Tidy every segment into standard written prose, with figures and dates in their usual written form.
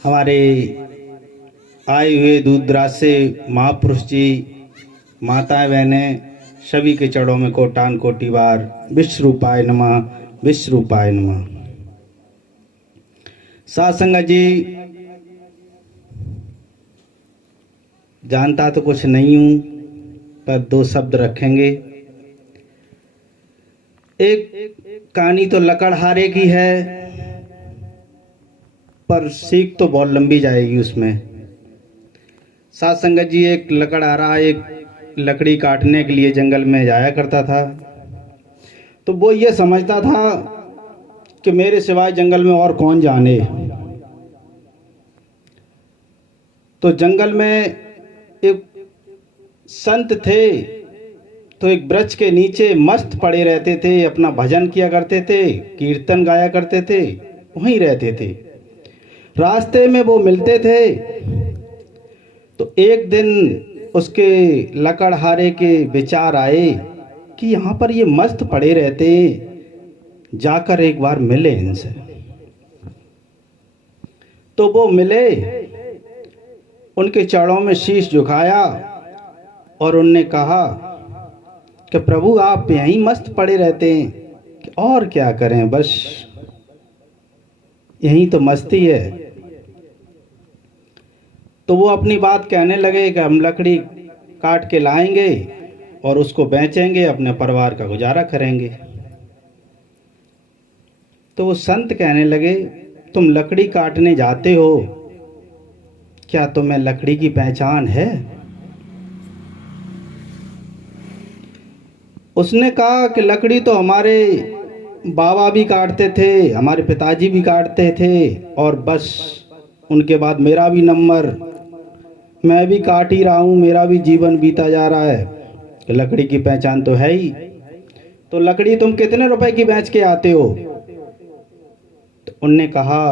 हमारे आए हुए दूर दराज से महापुरुष जी, माताएं, बहनें, सभी के चरणों में कोटान कोटि बार विश्व रूपाय नमः, विश्व रूपाय नमः। साध संगत जी, जानता तो कुछ नहीं हूं, पर दो शब्द रखेंगे। एक कहानी तो लकड़हारे की है, पर सीख तो बहुत लंबी जाएगी उसमें। साध संगत जी, एक लकड़हारा एक लकड़ी काटने के लिए जंगल में जाया करता था। तो वो ये समझता था कि मेरे सिवाय जंगल में और कौन जाने। तो जंगल में एक संत थे, तो एक वृक्ष के नीचे मस्त पड़े रहते थे, अपना भजन किया करते थे, कीर्तन गाया करते थे, वहीं रहते थे। रास्ते में वो मिलते थे। तो एक दिन उसके लकड़हारे के विचार आए कि यहाँ पर ये मस्त पड़े रहते, जाकर एक बार मिले इनसे। तो वो मिले, उनके चरणों में शीश झुकाया और उनने कहा कि प्रभु, आप यहीं मस्त पड़े रहते हैं, और क्या करें, बस यहीं तो मस्ती है। तो वो अपनी बात कहने लगे कि हम लकड़ी काट के लाएंगे और उसको बेचेंगे, अपने परिवार का गुजारा करेंगे। तो वो संत कहने लगे, तुम लकड़ी काटने जाते हो, क्या तुम्हें लकड़ी की पहचान है? उसने कहा कि लकड़ी तो हमारे बाबा भी काटते थे, हमारे पिताजी भी काटते थे, और बस उनके बाद मेरा भी नंबर, मैं भी काट ही रहा हूँ, मेरा भी जीवन बीता जा रहा है। लकड़ी की पहचान तो है ही। तो लकड़ी तुम कितने रुपए की बेच के आते हो? तो उनने कहा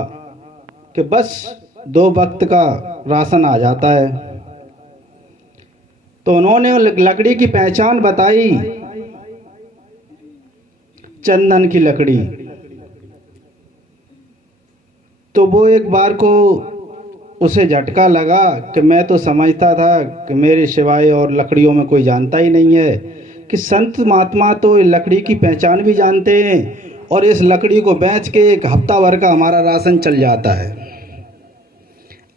कि बस 2 वक्त का राशन आ जाता है। तो उन्होंने लकड़ी की पहचान बताई, चंदन की लकड़ी। तो वो एक बार को उसे झटका लगा कि मैं तो समझता था कि मेरे सिवाय और लकड़ियों में कोई जानता ही नहीं है, कि संत महात्मा तो लकड़ी की पहचान भी जानते हैं, और इस लकड़ी को बेच के 1 हफ्ता भर का हमारा राशन चल जाता है।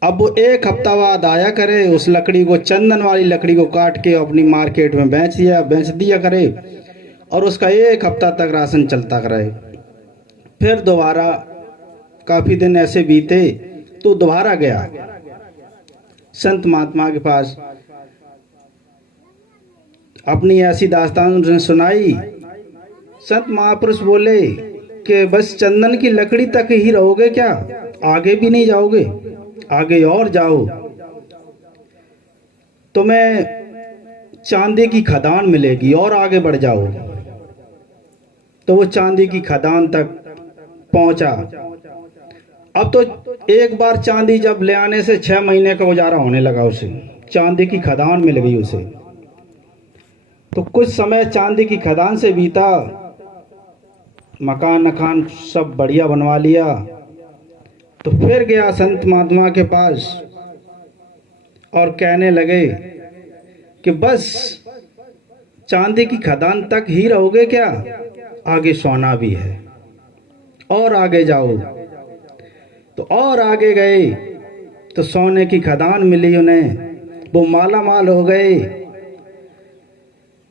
अब वो 1 हफ्ता बाद आया करे, उस लकड़ी को, चंदन वाली लकड़ी को काट के अपनी मार्केट में बेच दिया करे, और उसका 1 हफ्ता तक राशन चलता करे। फिर दोबारा काफ़ी दिन ऐसे बीते, तो दोबारा गया संत महात्मा के पास, अपनी ऐसी दास्तान उसने सुनाई। संत महापुरुष बोले कि बस चंदन की लकड़ी तक ही रहोगे क्या, आगे भी नहीं जाओगे? आगे और जाओ, तुम्हें चांदी की खदान मिलेगी, और आगे बढ़ जाओ। तो वो चांदी की खदान तक पहुंचा। अब तो एक बार चांदी जब ले आने से 6 महीने का गुजारा होने लगा उसे, चांदी की खदान मिल गई उसे। तो कुछ समय चांदी की खदान से बीता, मकान नखान सब बढ़िया बनवा लिया। तो फिर गया संत महात्मा के पास और कहने लगे कि बस चांदी की खदान तक ही रहोगे क्या, आगे सोना भी है, और आगे जाओ। तो और आगे गए तो सोने की खदान मिली उन्हें, वो माला माल हो गए।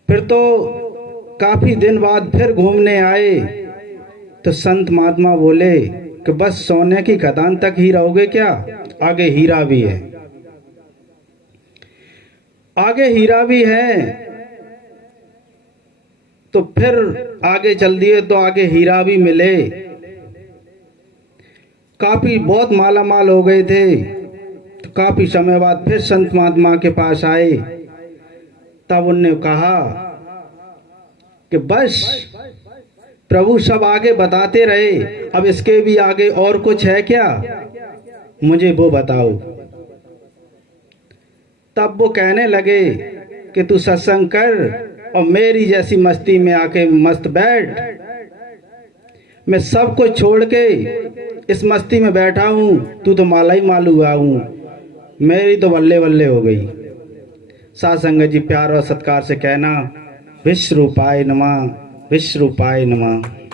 फिर तो काफी दिन बाद फिर घूमने आए, तो संत महात्मा बोले कि बस सोने की खदान तक ही रहोगे क्या, आगे हीरा भी है, आगे हीरा भी है। तो फिर आगे चल दिए, तो आगे हीरा भी मिले, काफी बहुत माला माल हो गए थे। तो काफी समय बाद फिर संत महात्मा के पास आए, तब उनने कहा कि बस प्रभु सब आगे बताते रहे, अब इसके भी आगे और कुछ है क्या, मुझे वो बताओ। तब वो कहने लगे कि तू सत्संग कर और मेरी जैसी मस्ती में आके मस्त बैठ, मैं सब कुछ छोड़ के इस मस्ती में बैठा हूँ, तू तो माला ही मालू आऊँ, मेरी तो बल्ले बल्ले हो गई। साध संगत जी प्यार और सत्कार से कहना, विश्व रूपाय नमः, विश्व रूपाय नमः।